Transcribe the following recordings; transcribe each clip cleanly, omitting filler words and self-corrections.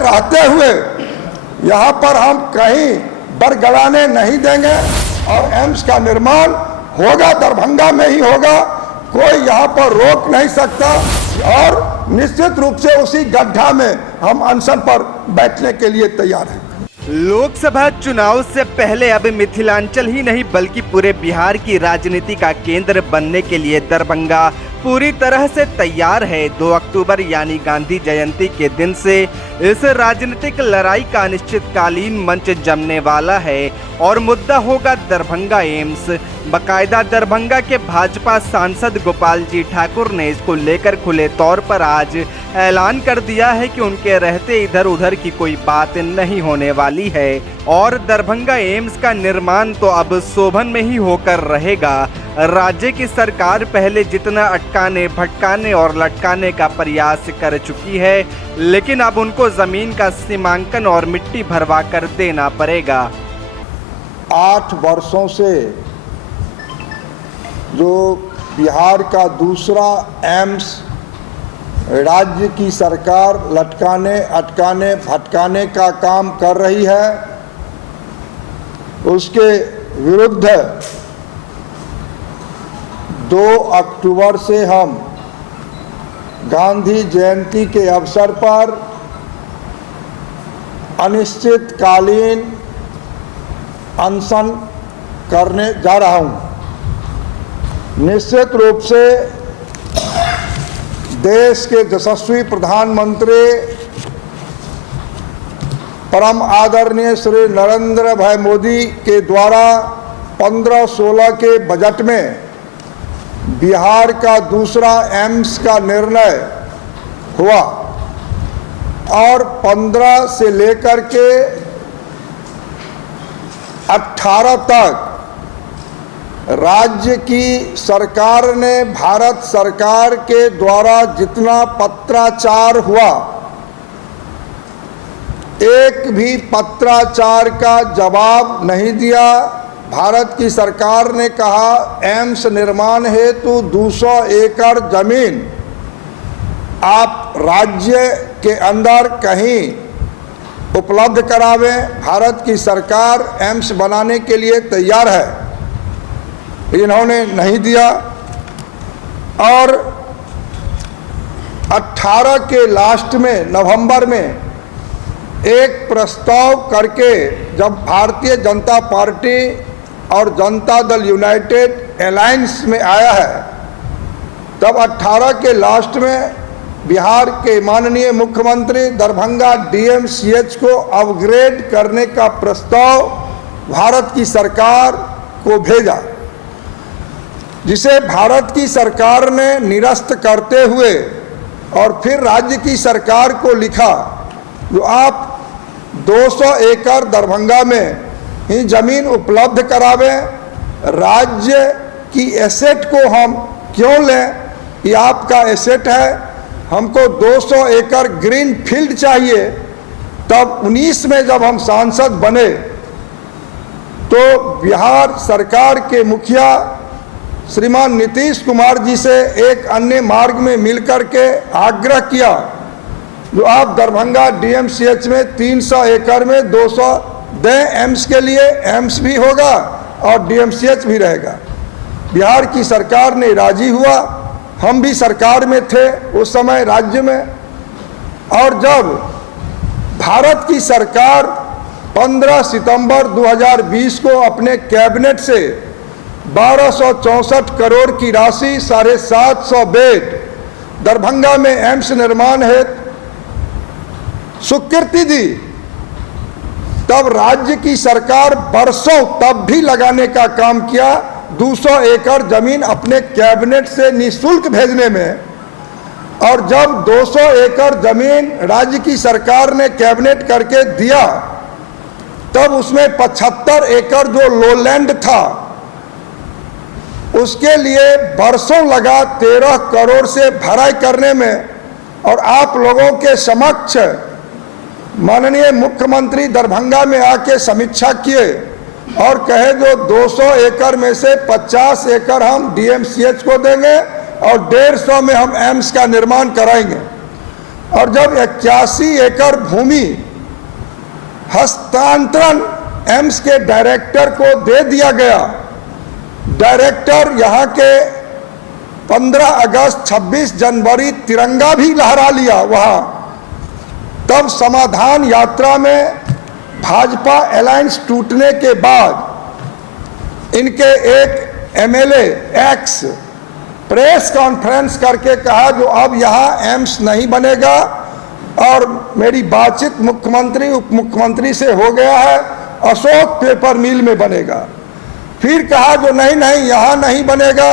रहते हुए यहाँ पर हम कहीं बरगलाने नहीं देंगे और एम्स का निर्माण होगा, दरभंगा में ही होगा, कोई यहाँ पर रोक नहीं सकता। और निश्चित रूप से उसी गड्ढा में हम अनशन पर बैठने के लिए तैयार हैं। लोकसभा चुनाव से पहले अब मिथिलांचल ही नहीं बल्कि पूरे बिहार की राजनीति का केंद्र बनने के लिए दरभंगा पूरी तरह से तैयार है। 2 अक्टूबर यानी गांधी जयंती के दिन से इस राजनीतिक लड़ाई का अनिश्चितकालीन मंच जमने वाला है और मुद्दा होगा दरभंगा एम्स। बकायदा दरभंगा के भाजपा सांसद गोपाल जी ठाकुर ने इसको लेकर खुले तौर पर आज ऐलान कर दिया है कि उनके रहते इधर उधर की कोई बात नहीं होने वाली है और दरभंगा एम्स का निर्माण तो अब शोभन में ही होकर रहेगा। राज्य की सरकार पहले जितना अटकाने भटकाने और लटकाने का प्रयास कर चुकी है, लेकिन अब उनको जमीन का सीमांकन और मिट्टी भरवा कर देना पड़ेगा। 8 वर्षों से जो बिहार का दूसरा एम्स राज्य की सरकार लटकाने अटकाने भटकाने का काम कर रही है, उसके विरुद्ध 2 अक्टूबर से हम गांधी जयंती के अवसर पर अनिश्चितकालीन अनशन करने जा रहा हूं। निश्चित रूप से देश के यशस्वी प्रधानमंत्री परम आदरणीय श्री नरेंद्र भाई मोदी के द्वारा 15-16 के बजट में बिहार का दूसरा एम्स का निर्णय हुआ और 15 से लेकर के 18 तक राज्य की सरकार ने भारत सरकार के द्वारा जितना पत्राचार हुआ, एक भी पत्राचार का जवाब नहीं दिया। भारत की सरकार ने कहा एम्स निर्माण हेतु 200 एकड़ जमीन आप राज्य के अंदर कहीं उपलब्ध करावें। भारत की सरकार एम्स बनाने के लिए तैयार है, इन्होंने नहीं दिया। और 18 के लास्ट में नवंबर में एक प्रस्ताव करके जब भारतीय जनता पार्टी और जनता दल यूनाइटेड अलायंस में आया है, तब 18 के लास्ट में बिहार के माननीय मुख्यमंत्री दरभंगा डीएमसीएच को अपग्रेड करने का प्रस्ताव भारत की सरकार को भेजा, जिसे भारत की सरकार ने निरस्त करते हुए और फिर राज्य की सरकार को लिखा जो आप 200 एकड़ दरभंगा में ही जमीन उपलब्ध करावें, राज्य की एसेट को हम क्यों लें, ये आपका एसेट है, हमको 200 एकड़ ग्रीन फील्ड चाहिए। तब 19 में जब हम सांसद बने तो बिहार सरकार के मुखिया श्रीमान नीतीश कुमार जी से एक अन्य मार्ग में मिलकर के आग्रह किया जो आप दरभंगा डीएमसीएच में 300 एकड़ में 200 दें एम्स के लिए, एम्स भी होगा और डीएमसीएच भी रहेगा। बिहार की सरकार ने राजी हुआ, हम भी सरकार में थे उस समय राज्य में। और जब भारत की सरकार 15 सितंबर 2020 को अपने कैबिनेट से 1264 करोड़ की राशि 750 बेड दरभंगा में एम्स निर्माण हेतु स्वीकृति दी, तब राज्य की सरकार बरसों तब भी लगाने का काम किया 200 एकड़ जमीन अपने कैबिनेट से निःशुल्क भेजने में। और जब 200 एकड़ जमीन राज्य की सरकार ने कैबिनेट करके दिया, तब उसमें 75 एकड़ जो लोलैंड था उसके लिए बरसों लगा 13 करोड़ से भराई करने में। और आप लोगों के समक्ष माननीय मुख्यमंत्री दरभंगा में आके समीक्षा किए और कहे जो 200 एकड़ में से 50 एकड़ हम डीएमसीएच को देंगे और 150 में हम एम्स का निर्माण कराएंगे। और जब 81 एकड़ भूमि हस्तांतरण एम्स के डायरेक्टर को दे दिया गया, डायरेक्टर यहाँ के 15 अगस्त 26 जनवरी तिरंगा भी लहरा लिया वहाँ, तब समाधान यात्रा में भाजपा अलायंस टूटने के बाद इनके एक एमएलए एक्स प्रेस कॉन्फ्रेंस करके कहा जो अब यहाँ एम्स नहीं बनेगा और मेरी बातचीत मुख्यमंत्री उप मुख्यमंत्री से हो गया है, अशोक पेपर मिल में बनेगा। फिर कहा जो नहीं नहीं यहाँ नहीं बनेगा,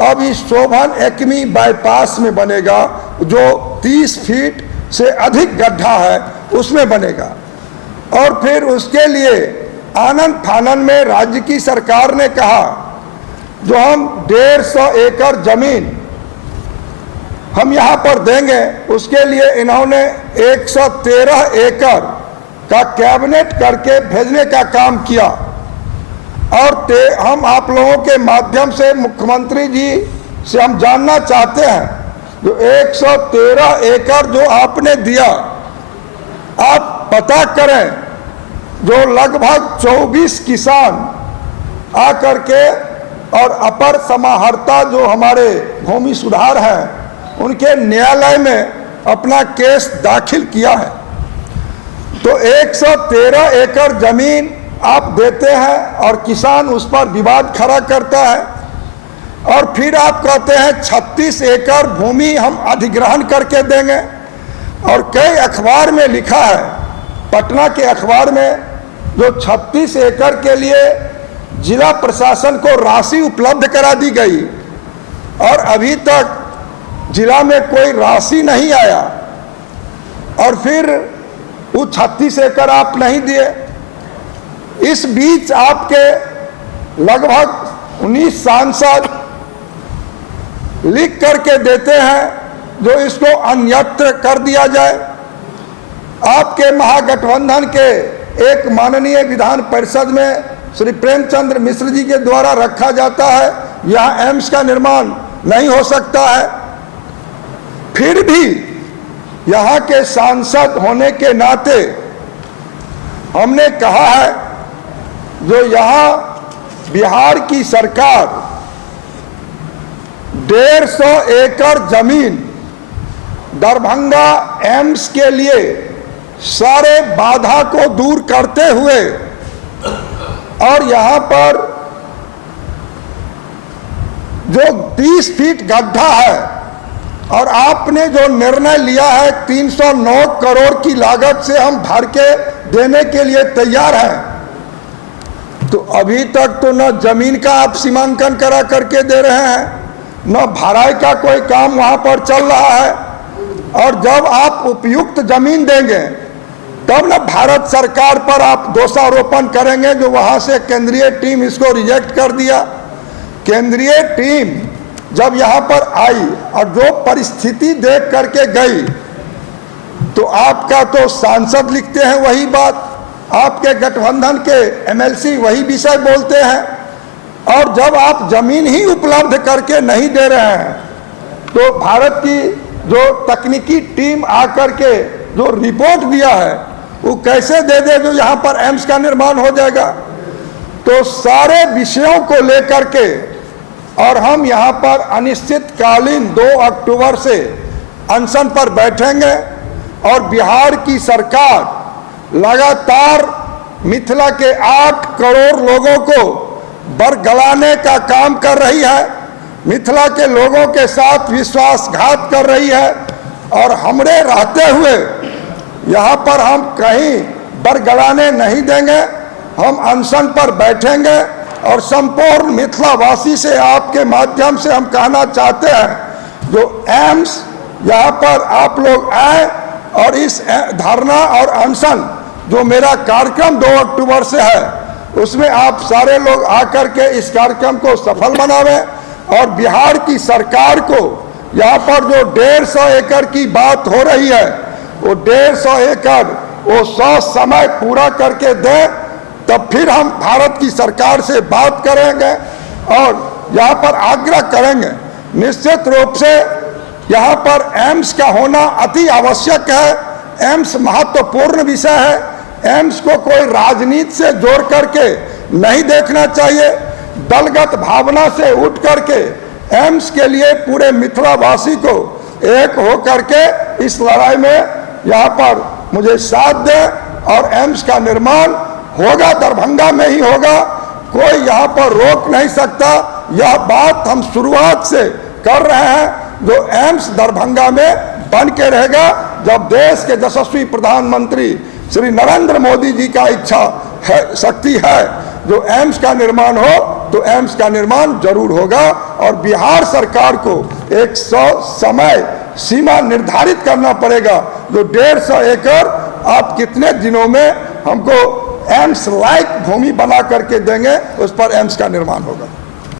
अब इस शोभन एक्मी बाईपास में बनेगा जो 30 फीट से अधिक गड्ढा है उसमें बनेगा। और फिर उसके लिए आनंद फानन में राज्य की सरकार ने कहा जो हम 150 एकड़ जमीन हम यहाँ पर देंगे, उसके लिए इन्होंने 113 एकड़ का कैबिनेट करके भेजने का काम किया। और हम आप लोगों के माध्यम से मुख्यमंत्री जी से हम जानना चाहते हैं जो 113 एकड़ जो आपने दिया, आप पता करें जो लगभग 24 किसान आकर के और अपर समाहर्ता जो हमारे भूमि सुधार हैं उनके न्यायालय में अपना केस दाखिल किया है। तो 113 एकड़ जमीन आप देते हैं और किसान उस पर विवाद खड़ा करता है, और फिर आप कहते हैं 36 एकड़ भूमि हम अधिग्रहण करके देंगे। और कई अखबार में लिखा है, पटना के अखबार में, जो 36 एकड़ के लिए जिला प्रशासन को राशि उपलब्ध करा दी गई और अभी तक जिला में कोई राशि नहीं आया, और फिर वो 36 एकड़ आप नहीं दिए। इस बीच आपके लगभग 19 सांसद लिख करके देते हैं जो इसको अन्यत्र कर दिया जाए। आपके महागठबंधन के एक माननीय विधान परिषद में श्री प्रेमचंद्र मिश्र जी के द्वारा रखा जाता है यहाँ एम्स का निर्माण नहीं हो सकता है। फिर भी यहाँ के सांसद होने के नाते हमने कहा है जो यहाँ बिहार की सरकार 150 एकड़ जमीन दरभंगा एम्स के लिए सारे बाधा को दूर करते हुए और यहाँ पर जो 30 फीट गड्ढा है और आपने जो निर्णय लिया है 309 करोड़ की लागत से हम भर के देने के लिए तैयार हैं, तो अभी तक तो न जमीन का आप सीमांकन करा करके दे रहे हैं, न भराई का कोई काम वहाँ पर चल रहा है। और जब आप उपयुक्त जमीन देंगे तब न भारत सरकार पर आप दोषारोपण करेंगे जो वहाँ से केंद्रीय टीम इसको रिजेक्ट कर दिया। केंद्रीय टीम जब यहाँ पर आई और जो परिस्थिति देख करके गई, तो आपका तो सांसद लिखते हैं वही बात, आपके गठबंधन के एमएलसी वही विषय बोलते हैं, और जब आप जमीन ही उपलब्ध करके नहीं दे रहे हैं तो भारत की जो तकनीकी टीम आकर के जो रिपोर्ट दिया है वो कैसे दे दे जो यहाँ पर एम्स का निर्माण हो जाएगा। तो सारे विषयों को लेकर के और हम यहाँ पर अनिश्चितकालीन 2 अक्टूबर से अनशन पर बैठेंगे और बिहार की सरकार लगातार मिथिला के 8 करोड़ लोगों को बरगलाने का काम कर रही है, मिथिला के लोगों के साथ विश्वासघात कर रही है, और हमरे रहते हुए यहाँ पर हम कहीं बरगलाने नहीं देंगे। हम अनशन पर बैठेंगे और संपूर्ण मिथिलावासी से आपके माध्यम से हम कहना चाहते हैं जो एम्स यहाँ पर आप लोग आए और इस धरना और अनशन जो मेरा कार्यक्रम 2 अक्टूबर से है उसमें आप सारे लोग आकर के इस कार्यक्रम को सफल बनावें, और बिहार की सरकार को यहाँ पर जो 150 एकड़ की बात हो रही है वो 150 एकड़ वो 100 समय पूरा करके दे, तब फिर हम भारत की सरकार से बात करेंगे और यहाँ पर आग्रह करेंगे। निश्चित रूप से यहाँ पर एम्स का होना अति आवश्यक है। एम्स महत्वपूर्ण विषय है। एम्स को कोई राजनीति से जोड़ करके नहीं देखना चाहिए। दलगत भावना से उठ करके एम्स के लिए पूरे मिथिलावासी को एक हो करके इस लड़ाई में यहाँ पर मुझे साथ दें और एम्स का निर्माण होगा, दरभंगा में ही होगा। कोई यहाँ पर रोक नहीं सकता। यह बात हम शुरुआत से कर रहे हैं। जो एम्स दरभंगा में बन के रहेगा। जब देश के यशस्वी प्रधानमंत्री श्री नरेंद्र मोदी जी का इच्छा है, शक्ति है, जो एम्स का निर्माण हो तो एम्स का निर्माण जरूर होगा। और बिहार सरकार को एक समय सीमा निर्धारित करना पड़ेगा। जो 150 एकड़ आप कितने दिनों में हमको एम्स लायक भूमि बना करके देंगे, उस पर एम्स का निर्माण होगा।